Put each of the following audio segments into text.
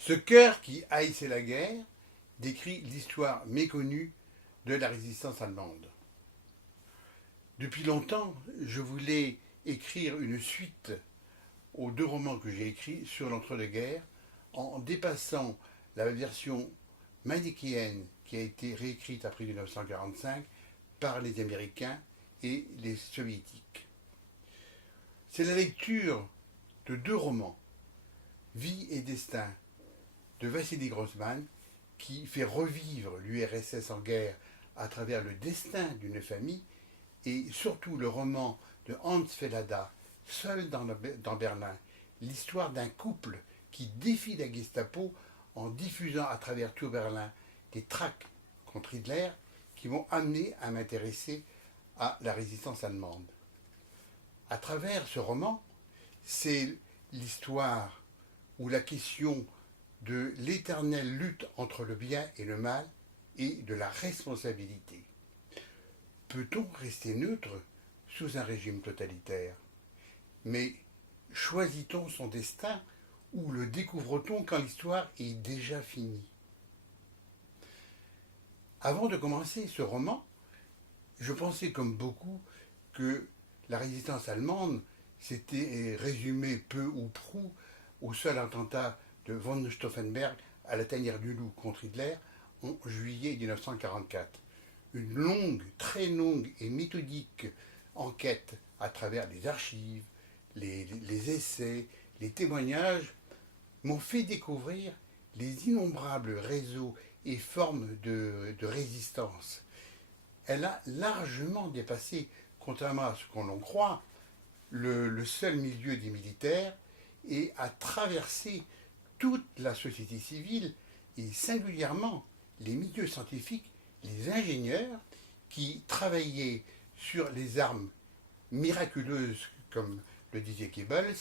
Ce cœur qui haïssait la guerre décrit l'histoire méconnue de la résistance allemande. Depuis longtemps, je voulais écrire une suite aux deux romans que j'ai écrits sur l'entre-deux-guerres en dépassant la version manichéenne qui a été réécrite après 1945 par les Américains et les Soviétiques. C'est la lecture de deux romans, Vie et destin, de Vassili Grossman, qui fait revivre l'URSS en guerre à travers le destin d'une famille, et surtout le roman de Hans Fellada, Seul dans Berlin, l'histoire d'un couple qui défie la Gestapo en diffusant à travers tout Berlin des tracts contre Hitler qui m'ont amené à m'intéresser à la résistance allemande. À travers ce roman, c'est l'histoire ou la question de l'éternelle lutte entre le bien et le mal et de la responsabilité. Peut-on rester neutre sous un régime totalitaire? Mais choisit-on son destin ou le découvre-t-on quand l'histoire est déjà finie? Avant de commencer ce roman, je pensais comme beaucoup que la résistance allemande s'était résumée peu ou prou au seul attentat de von Stauffenberg à la tanière du Loup contre Hitler en juillet 1944. Une longue, très longue et méthodique enquête à travers les archives, les essais, les témoignages m'ont fait découvrir les innombrables réseaux et formes de résistance. Elle a largement dépassé, contrairement à ce qu'on en croit, le seul milieu des militaires et a traversé toute la société civile et singulièrement les milieux scientifiques, les ingénieurs qui travaillaient sur les armes miraculeuses, comme le disait Goebbels,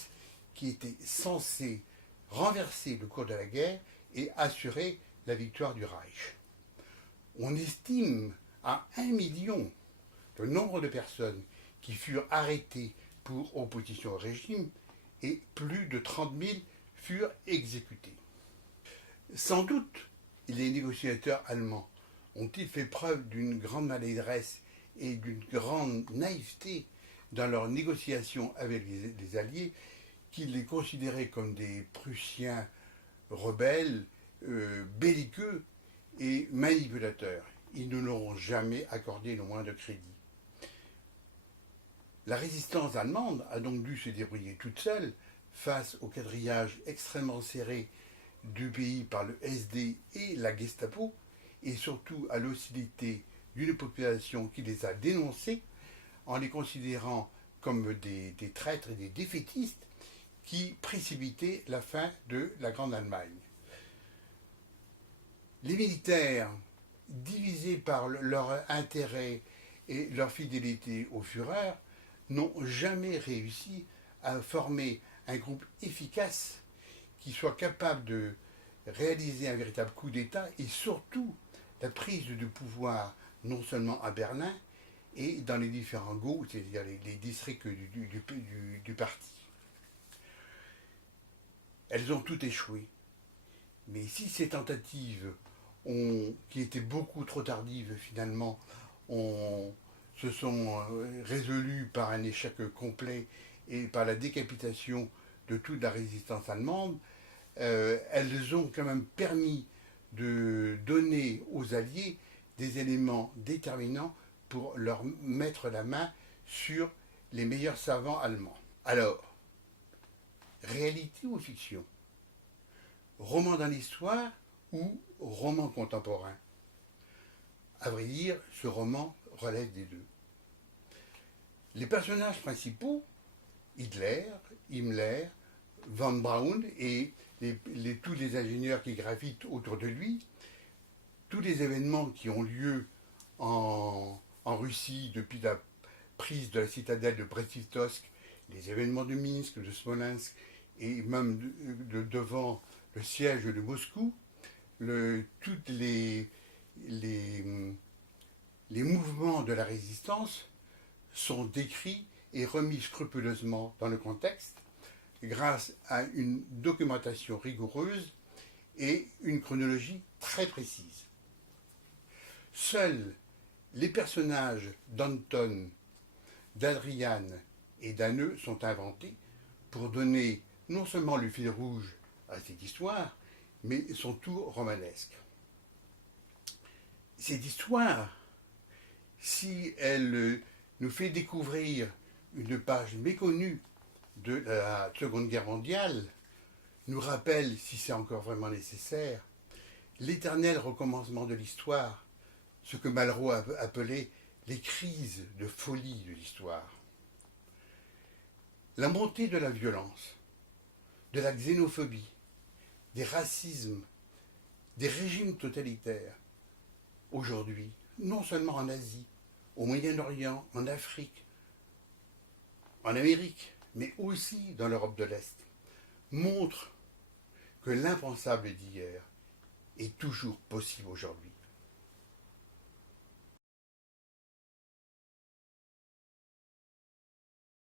qui étaient censées renverser le cours de la guerre et assurer la victoire du Reich. On estime à 1 million le nombre de personnes qui furent arrêtées pour opposition au régime et plus de 30 000 furent exécutés. Sans doute, les négociateurs allemands ont-ils fait preuve d'une grande maladresse et d'une grande naïveté dans leurs négociations avec les Alliés, qu'ils les considéraient comme des Prussiens rebelles, belliqueux et manipulateurs. Ils ne leur ont jamais accordé le moins de crédit. La résistance allemande a donc dû se débrouiller toute seule face au quadrillage extrêmement serré du pays par le SD et la Gestapo, et surtout à l'hostilité d'une population qui les a dénoncés en les considérant comme des traîtres et des défaitistes qui précipitaient la fin de la Grande Allemagne. Les militaires, divisés par leur intérêt et leur fidélité au Führer, n'ont jamais réussi à former un groupe efficace qui soit capable de réaliser un véritable coup d'État et surtout la prise de pouvoir non seulement à Berlin et dans les différents Gau, c'est-à-dire les districts du parti. Elles ont toutes échoué. Mais si ces tentatives, qui étaient beaucoup trop tardives finalement, se sont résolues par un échec complet et par la décapitation de toute la résistance allemande, elles ont quand même permis de donner aux Alliés des éléments déterminants pour leur mettre la main sur les meilleurs savants allemands. Alors, réalité ou fiction? Roman dans l'histoire ou roman contemporain? À vrai dire, ce roman relève des deux. Les personnages principaux, Hitler, Himmler, Von Braun et tous les ingénieurs qui gravitent autour de lui, tous les événements qui ont lieu en Russie depuis la prise de la citadelle de Brest-Litovsk, les événements de Minsk, de Smolensk et même devant le siège de Moscou, tous les mouvements de la résistance sont décrits et remis scrupuleusement dans le contexte grâce à une documentation rigoureuse et une chronologie très précise. Seuls les personnages d'Anton, d'Adriane et d'Anneux sont inventés pour donner non seulement le fil rouge à cette histoire, mais son tour romanesque. Cette histoire, si elle nous fait découvrir une page méconnue de la Seconde Guerre mondiale, nous rappelle, si c'est encore vraiment nécessaire, l'éternel recommencement de l'histoire, ce que Malraux a appelé les crises de folie de l'histoire. La montée de la violence, de la xénophobie, des racismes, des régimes totalitaires, aujourd'hui, non seulement en Asie, au Moyen-Orient, en Afrique, en Amérique, mais aussi dans l'Europe de l'Est, montre que l'impensable d'hier est toujours possible aujourd'hui.